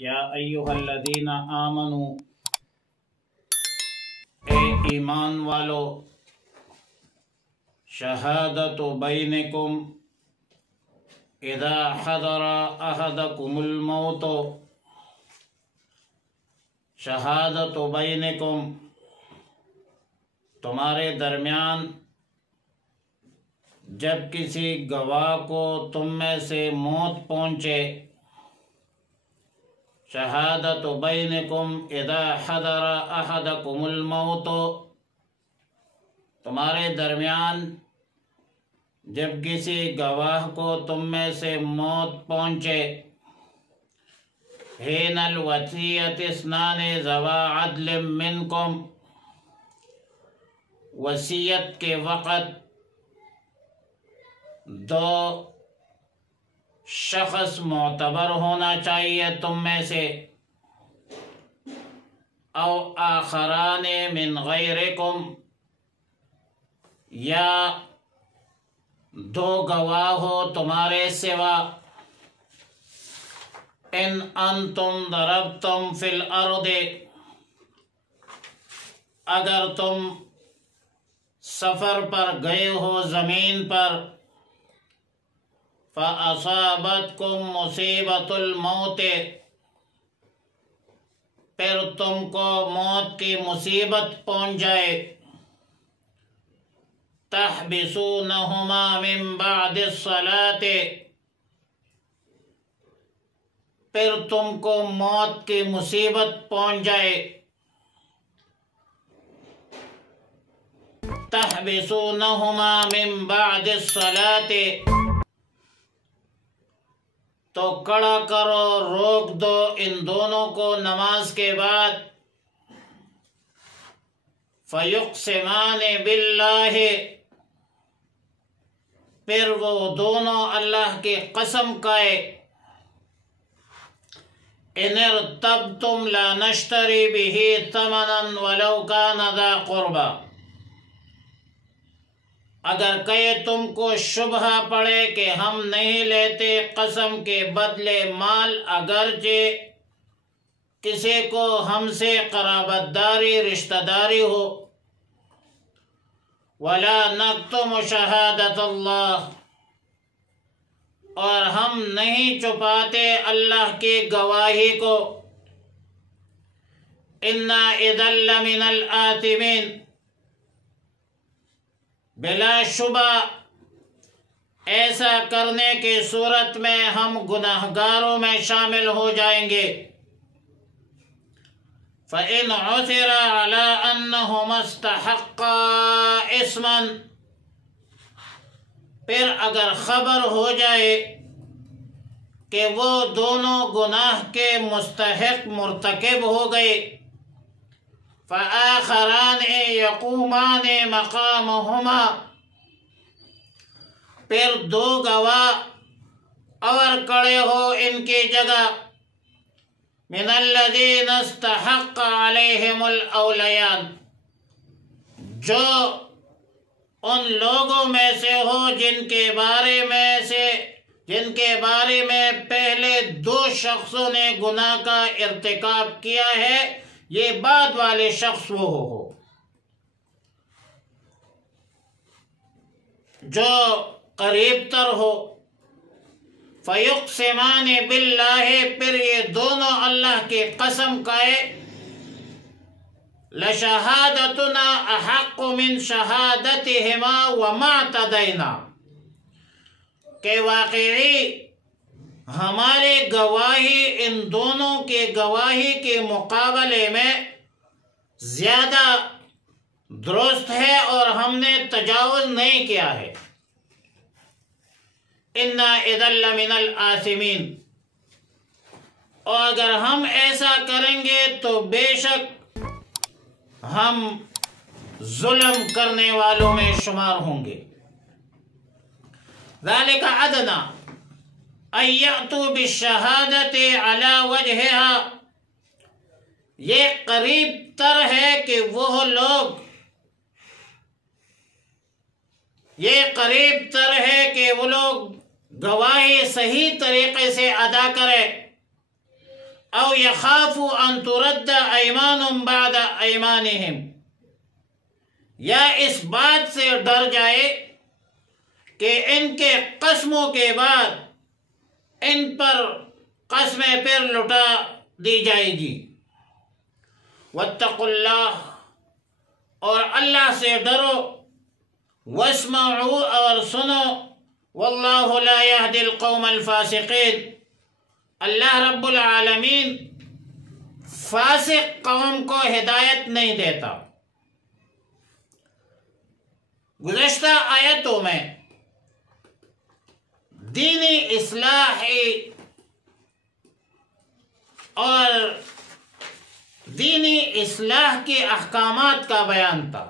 یا ایہا الذین آمنو، اے ایمان والو، شہادت بینکم اذا حضر احدکم الموت، شہادت بینکم تمہارے درمیان جب کسی گواہ کو تم میں سے موت پہنچے، شہادت بینکم اذا حضر احدکم الموت، تمہارے درمیان جب کسی گواہ کو تم میں سے موت پہنچے، حین الوصیۃ اثنان ذوا عدل منکم، وصیت کے وقت دو شخص معتبر ہونا چاہیے تم میں سے، او آخران من غیرکم، یا دو گواہ ہو تمہارے سوا، ان انتم ضربتم فی الارض، اگر تم سفر پر گئے ہو زمین پر، فَأَصَابَتْكُمْ مُصِیبَةُ الْمَوْتِ، پھر تم کو موت کی مصیبت پہنچ جائے، تَحْبِسُونَهُمَا مِن بَعْدِ الصَّلَاةِ، پھر تم کو موت کی مصیبت پہنچ جائے، تَحْبِسُونَهُمَا مِن بَعْدِ الصَّلَاةِ، تو کڑا کرو، روک دو ان دونوں کو نماز کے بعد، فَيُقْسِمَانِ بِاللَّهِ، پھر وہ دونوں اللہ کی قسم کھائے، إِنِ ارْتَبْتُمْ لَا نَشْتَرِي بِهِ ثَمَنًا وَلَوْ كَانَ ذَا قُرْبَى، اگر کہے تم کو شبہ پڑے کہ ہم نہیں لیتے قسم کے بدلے مال، اگرچہ کسی کو ہم سے قرابت داری رشتہ داری ہو، وَلَا نَكْتُمُ شَهَادَةَ اللَّهِ، اور ہم نہیں چھپاتے اللہ کی گواہی کو، إِنَّا إِذًا لَّمِنَ الْآثِمِينَ، بلا شبہ ایسا کرنے کی صورت میں ہم گناہگاروں میں شامل ہو جائیں گے، فَإِنْ عُثِرَ عَلَىٰ أَنَّهُمَا اسْتَحَقَّا إِثْمًا، پھر اگر خبر ہو جائے کہ وہ دونوں گناہ کے مستحق مرتکب ہو گئے، فَآخَرَانِ يَقُومَانِ مَقَامَهُمَا، پھر دو گواہ اور کھڑے ہو ان کی جگہ، مِنَ الَّذِينَ اسْتَحَقَّ عَلَيْهِمُ الْأَوْلَيَانِ، جو ان لوگوں میں سے ہو جن کے بارے میں پہلے دو شخصوں نے گناہ کا ارتکاب کیا ہے، یہ بعد والے شخص وہ ہو جو قریب تر ہو، فَيُقْسِمَانِ بِاللَّهِ، پھر یہ دونوں اللہ کی قسم کھائے، لَشَهَادَتُنَا أَحَقُّ مِن شَهَادَتِهِمَا وَمَا اعْتَدَيْنَا، کہ واقعی ہماری گواہی ان دونوں کی گواہی کے مقابلے میں زیادہ درست ہے اور ہم نے تجاوز نہیں کیا ہے، إِنَّا إِذًا لَّمِنَ الْآثِمِينَ، اور اگر ہم ایسا کریں گے تو بے شک ہم ظلم کرنے والوں میں شمار ہوں گے، ذَلِكَ أَدْنَىٰ أَن يَأْتُوا بِالشَّهَادَةِ عَلَىٰ وَجْهِهَا، یہ قریب تر ہے کہ وہ لوگ گواہی صحیح طریقے سے ادا کرے، او یخافوا ان ترد ایمان بعد ایمانہم، یا اس بات سے ڈر جائے کہ ان کے قسموں کے بعد ان پر قسمیں پھر لٹا دی جائے گی۔ واتقوا اللہ، اور اللہ سے ڈرو، واسمعوا، اور سنو، واللہ لا یہدی القوم الفاسقین، اللہ رب العالمین فاسق قوم کو ہدایت نہیں دیتا۔ گزشتہ آیتوں میں دینی اصلاح اور دینی اصلاح کے احکامات کا بیان تھا،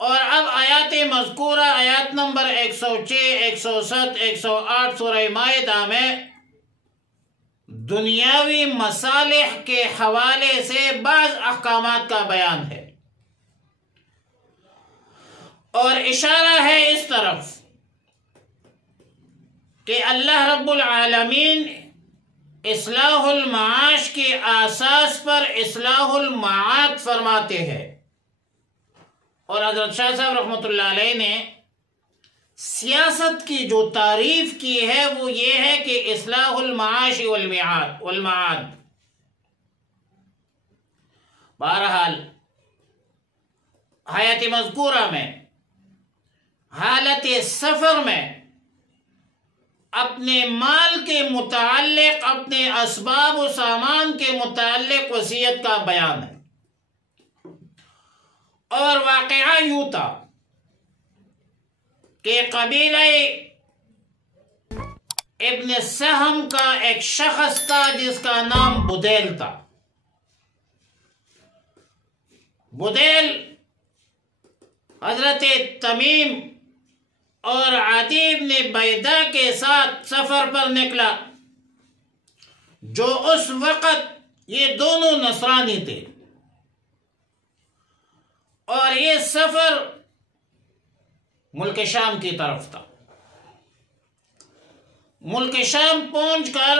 اور اب آیات مذکورہ آیات نمبر 106، 107، 108 سورہ مائدہ میں دنیاوی مصالح کے حوالے سے بعض احکامات کا بیان ہے، اور اشارہ ہے اس طرف کہ اللہ رب العالمین اصلاح المعاش کے اساس پر اصلاح المعاد فرماتے ہیں، اور حضرت شاہ صاحب رحمۃ اللہ علیہ نے سیاست کی جو تعریف کی ہے وہ یہ ہے کہ اصلاح المعاش والمعاد۔ بہرحال آیت مذکورہ میں حالت سفر میں اپنے مال کے متعلق، اپنے اسباب و سامان کے متعلق وصیت کا بیان ہے، اور واقعہ یوں تھا کہ قبیلہ ابن سہم کا ایک شخص تھا جس کا نام بدیل تھا۔ بدیل حضرت تمیم اور عدی بن بیدہ کے ساتھ سفر پر نکلا، جو اس وقت یہ دونوں نصرانی تھے، اور یہ سفر ملک شام کی طرف تھا۔ ملک شام پہنچ کر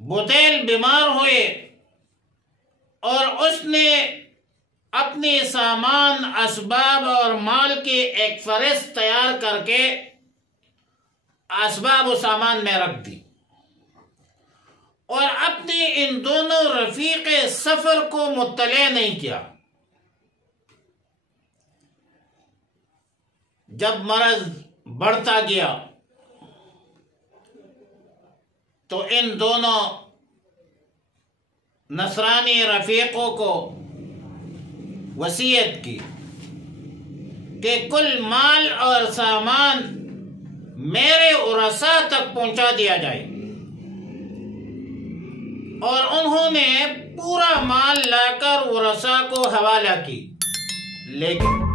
بدیل بیمار ہوئے، اور اس نے اپنی سامان، اسباب اور مال کی ایک فہرست تیار کر کے اسباب و سامان میں رکھ دی، اور اپنے ان دونوں رفیق سفر کو مطلع نہیں کیا۔ جب مرض بڑھتا گیا تو ان دونوں نصرانی رفیقوں کو وصیت کی کہ کل مال اور سامان میرے ورثاء تک پہنچا دیا جائے، اور انہوں نے پورا مال لا کر ورثاء کو حوالہ کی، لیکن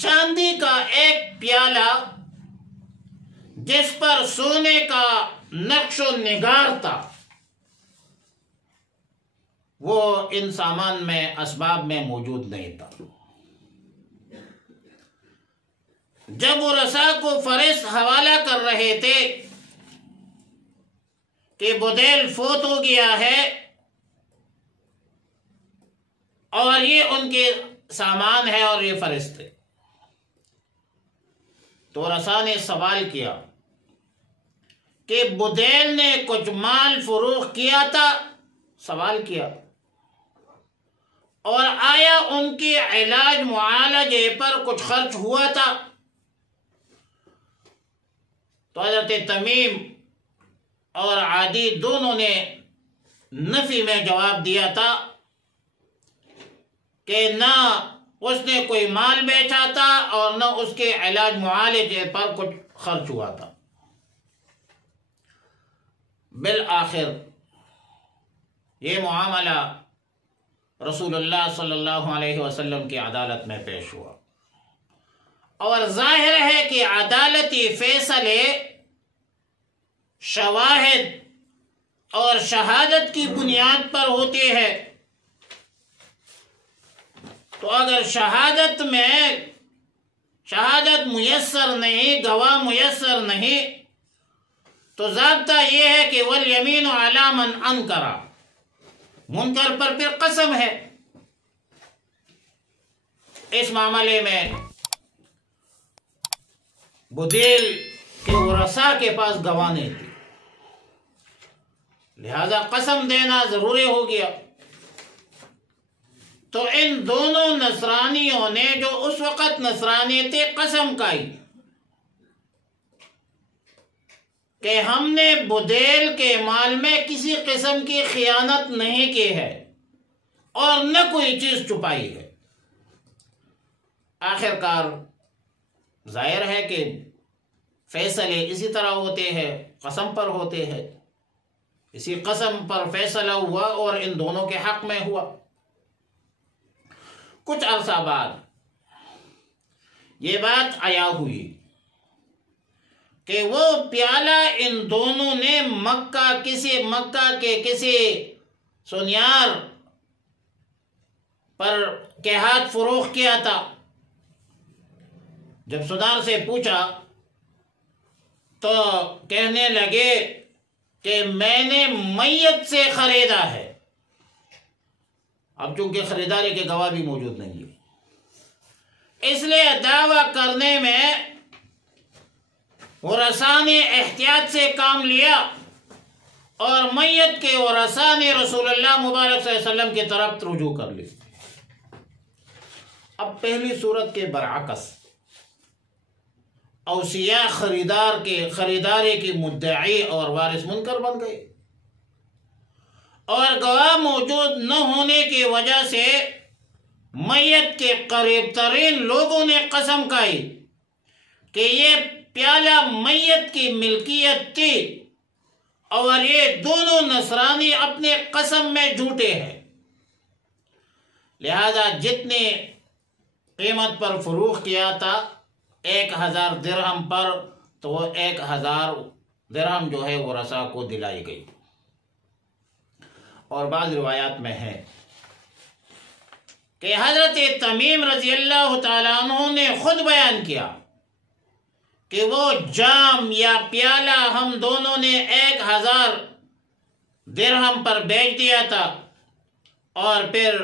چاندی کا ایک پیالہ جس پر سونے کا نقش و نگار تھا وہ ان سامان میں، اسباب میں موجود نہیں تھا۔ جب ورثاء کو فہرست حوالہ کر رہے تھے کہ بدیل فوت ہو گیا ہے اور یہ ان کے سامان ہے اور یہ فہرست ہے، تو ورثاء نے سوال کیا کہ بدیل نے کچھ مال فروخت کیا تھا، سوال کیا، اور آیا ان کے علاج معالجے پر کچھ خرچ ہوا تھا؟ تو حضرت تمیم اور عادی دونوں نے نفی میں جواب دیا تھا کہ نہ اس نے کوئی مال بیچا تھا اور نہ اس کے علاج معالجے پر کچھ خرچ ہوا تھا۔ بالآخر یہ معاملہ رسول اللہ صلی اللہ علیہ وسلم کی عدالت میں پیش ہوا، اور ظاہر ہے کہ عدالتی فیصلے شواہد اور شہادت کی بنیاد پر ہوتے ہیں، تو اگر شہادت میسر نہیں، گواہ میسر نہیں، تو ضابطہ یہ ہے کہ والیمین علی من انکر، منکر پر پھر قسم ہے۔ اس معاملے میں بدیل کے ورثاء کے پاس گواہ نہیں تھی، لہذا قسم دینا ضروری ہو گیا۔ تو ان دونوں نصرانیوں نے جو اس وقت نصرانی تھے قسم کھائی کہ ہم نے بدیل کے مال میں کسی قسم کی خیانت نہیں کی ہے اور نہ کوئی چیز چھپائی ہے۔ آخر کار ظاہر ہے کہ فیصلے اسی طرح ہوتے ہیں، قسم پر ہوتے ہیں۔ اسی قسم پر فیصلہ ہوا اور ان دونوں کے حق میں ہوا۔ کچھ عرصہ بعد یہ بات عیا ہوئی کہ وہ پیالہ ان دونوں نے مکہ کے کسی سنیار پر کے ہاتھ فروخت کیا تھا۔ جب سنار سے پوچھا تو کہنے لگے کہ میں نے میت سے خریدا ہے۔ اب چونکہ خریداری کے گواہ بھی موجود نہیں ہے، اس لیے دعویٰ کرنے میں ورثاء نے احتیاط سے کام لیا اور میت کے ورثاء نے رسول اللہ مبارک صلی اللہ علیہ وسلم کی طرف رجوع کر لی۔ اب پہلی صورت کے برعکس اوصیاء خریداری کی مدعی اور وارث منکر بن گئے، اور گواہ موجود نہ ہونے کی وجہ سے میت کے قریب ترین لوگوں نے قسم کھائی کہ یہ پیالہ میت کی ملکیت تھی اور یہ دونوں نصرانی اپنے قسم میں جھوٹے ہیں، لہذا جتنی قیمت پر فروخت کیا تھا 1000 درہم پر، تو وہ 1000 درہم جو ہے ورثاء کو دلائی گئی۔ اور بعض روایات میں ہے کہ حضرت تمیم رضی اللہ تعالیٰ عنہ نے خود بیان کیا کہ وہ جام یا پیالہ ہم دونوں نے 1000 درہم پر بیچ دیا تھا، اور پھر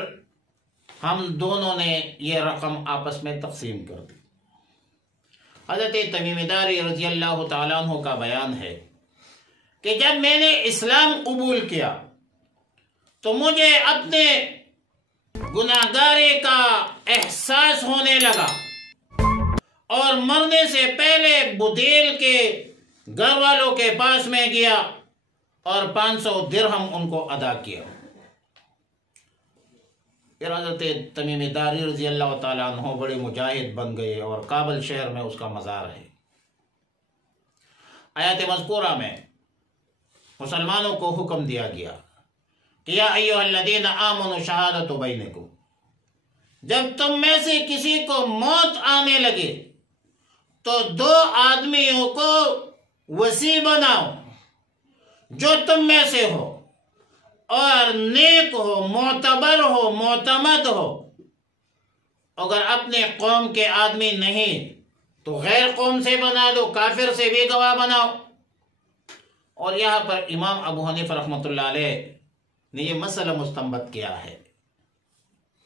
ہم دونوں نے یہ رقم آپس میں تقسیم کر دی۔ حضرت تمیم داری رضی اللہ تعالیٰ عنہ کا بیان ہے کہ جب میں نے اسلام قبول کیا تو مجھے اپنے گناہگاری کا احساس ہونے لگا، اور مرنے سے پہلے بدیل کے گھر والوں کے پاس میں گیا اور 500 درہم ان کو ادا کیا۔ پھر حضرت تمیم داری رضی اللہ تعالیٰ عنہ بڑے مجاہد بن گئے اور کابل شہر میں اس کا مزار ہے۔ آیات مذکورہ میں مسلمانوں کو حکم دیا گیا کہ یا ایھا الذین آمنوا شہادۃ بینکم، جب تم میں سے کسی کو موت آنے لگے تو 2 آدمیوں کو وصی بناؤ جو تم میں سے ہو اور نیک ہو، معتبر ہو، معتمد ہو۔ اگر اپنے قوم کے آدمی نہیں تو غیر قوم سے بنا دو، کافر سے بھی گواہ بناؤ۔ اور یہاں پر امام ابو حنیفہ رحمۃ اللہ علیہ نے یہ مسئلہ مستنبط کیا ہے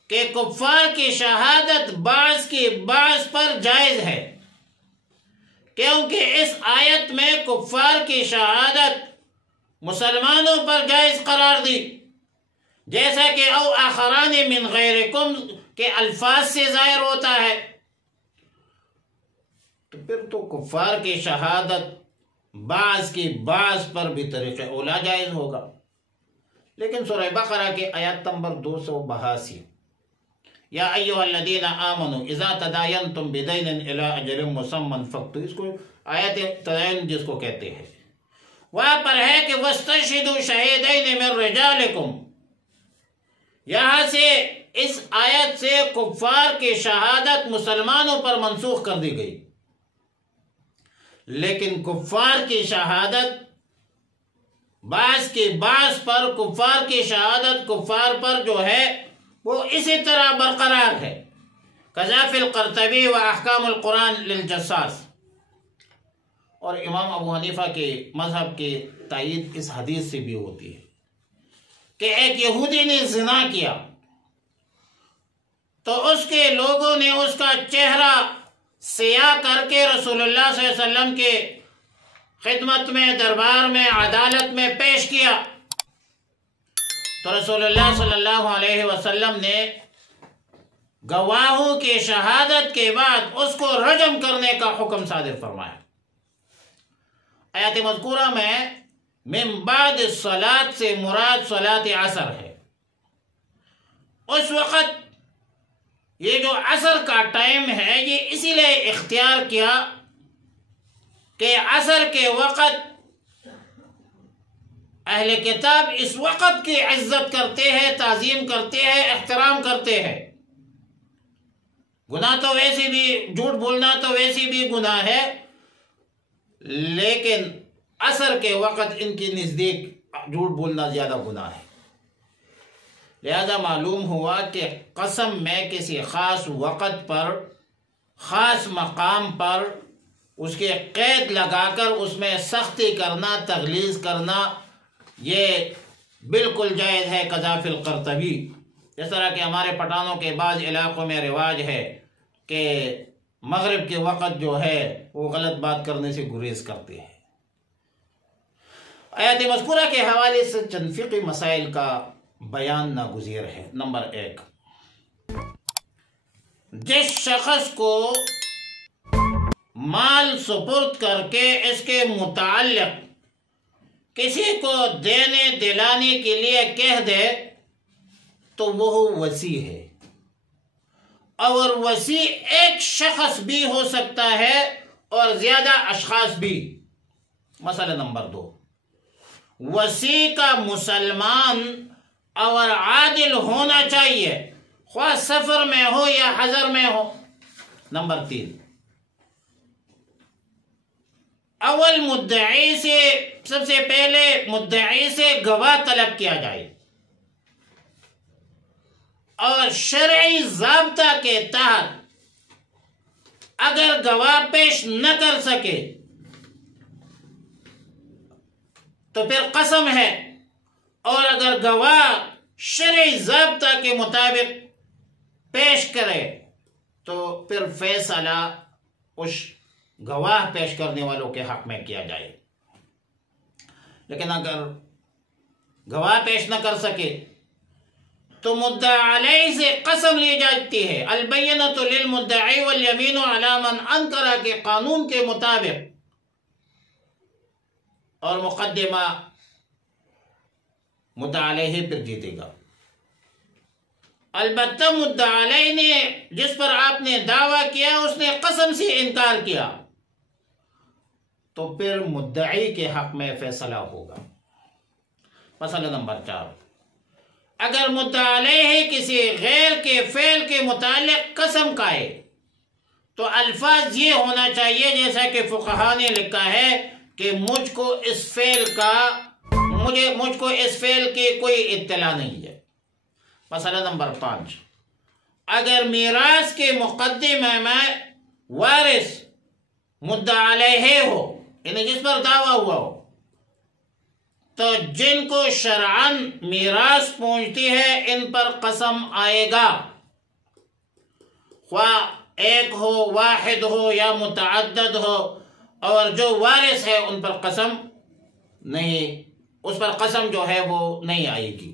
کہ کفار کی شہادت بعض کی بعض پر جائز ہے، کیونکہ اس آیت میں کفار کی شہادت مسلمانوں پر جائز قرار دی، جیسا کہ او آخران من غیرکم کے الفاظ سے ظاہر ہوتا ہے۔ تو پھر تو کفار کی شہادت بعض کی بعض پر بھی طریق اولا جائز ہوگا۔ لیکن سورہ بقرہ کی آیت نمبر 282، یا ایھا الذین آمنوا اذا تداینتم بدین الی اجل مسمى فاکتبوہ، اس کو آیت تداین جس کو کہتے ہیں، وہاں پر ہے کہ وَاسْتَشْهِدُوا شَهِيدَيْنِ مِن رِجَالِكُمْ۔ یہاں سے اس آیت سے کفار کی شہادت مسلمانوں پر منسوخ کر دی گئی، لیکن کفار کی شہادت بعض کی بعض پر، کفار کی شہادت کفار پر جو ہے وہ اسی طرح برقرار ہے۔ قذافی القرطبی و احکام القرآن للجساس۔ اور امام ابو حنیفہ کے مذہب کی تائید اس حدیث سے بھی ہوتی ہے کہ ایک یہودی نے زنا کیا تو اس کے لوگوں نے اس کا چہرہ سیاہ کر کے رسول اللہ صلی اللہ علیہ وسلم کے خدمت میں، دربار میں، عدالت میں پیش کیا، تو رسول اللہ صلی اللہ علیہ وسلم نے گواہوں کی شہادت کے بعد اس کو رجم کرنے کا حکم صادر فرمایا۔ آیات مذکورہ میں من بعد الصلاۃ سے مراد صلاۃ عصر ہے۔ اس وقت یہ جو عصر کا ٹائم ہے یہ اسی لیے اختیار کیا کہ عصر کے وقت اہل کتاب اس وقت کی عزت کرتے ہیں، تعظیم کرتے ہیں، احترام کرتے ہیں۔ گناہ تو ویسے بھی، جھوٹ بولنا تو ویسے بھی گناہ ہے، لیکن عصر کے وقت ان کے نزدیک جھوٹ بولنا زیادہ گناہ ہے۔ لہذا معلوم ہوا کہ قسم میں کسی خاص وقت پر، خاص مقام پر اس کے قید لگا کر اس میں سختی کرنا، تغلیظ کرنا، یہ بالکل جائز ہے قذافی القرطبی۔ اس طرح کہ ہمارے پٹھانوں کے بعض علاقوں میں رواج ہے کہ مغرب کے وقت جو ہے وہ غلط بات کرنے سے گریز کرتے ہیں۔ آیات مذکورہ کے حوالے سے چند فقہی مسائل کا بیان ناگزیر ہے۔ نمبر 1، جس شخص کو مال سپرد کر کے اس کے متعلق کسی کو دینے دلانے کے لیے کہہ دے تو وہ وصی ہے، اور وصی ایک شخص بھی ہو سکتا ہے اور زیادہ اشخاص بھی۔ مسئلہ نمبر 2، وصی کا مسلمان اور عادل ہونا چاہیے، خواہ سفر میں ہو یا حضر میں ہو۔ نمبر 3، اول مدعی سے، سب سے پہلے مدعی سے گواہ طلب کیا جائے، اور شرعی ضابطہ کے تحت اگر گواہ پیش نہ کر سکے تو پھر قسم ہے، اور اگر گواہ شرعی ضابطہ کے مطابق پیش کرے تو پھر فیصلہ اس گواہ پیش کرنے والوں کے حق میں کیا جائے۔ لیکن اگر گواہ پیش نہ کر سکے تو مدعی علیہ سے قسم لی جاتی ہے۔ البینۃ للمدعی والیمین علی من انکر کے قانون کے مطابق، اور مقدمہ مدعی علیہ پر جیتے گا۔ البتہ مدعی علیہ نے جس پر آپ نے دعویٰ کیا اس نے قسم سے انکار کیا تو پھر مدعی کے حق میں فیصلہ ہوگا۔ مسئلہ نمبر 4، اگر مدعی علیہ کسی غیر کے فعل کے متعلق قسم کھائے تو الفاظ یہ ہونا چاہیے جیسا کہ فقہا نے لکھا ہے کہ مجھ کو اس فعل کی کوئی اطلاع نہیں ہے۔ مسئلہ نمبر 5، اگر میراث کے مقدمے میں وارث مدعی علیہ ہو، یعنی جس پر دعویٰ ہوا ہو، تو جن کو شرعاً میراث پہنچتی ہے ان پر قسم آئے گا، خواہ ایک ہو، واحد ہو یا متعدد ہو، اور جو وارث ہے ان پر قسم نہیں، اس پر قسم جو ہے وہ نہیں آئے گی۔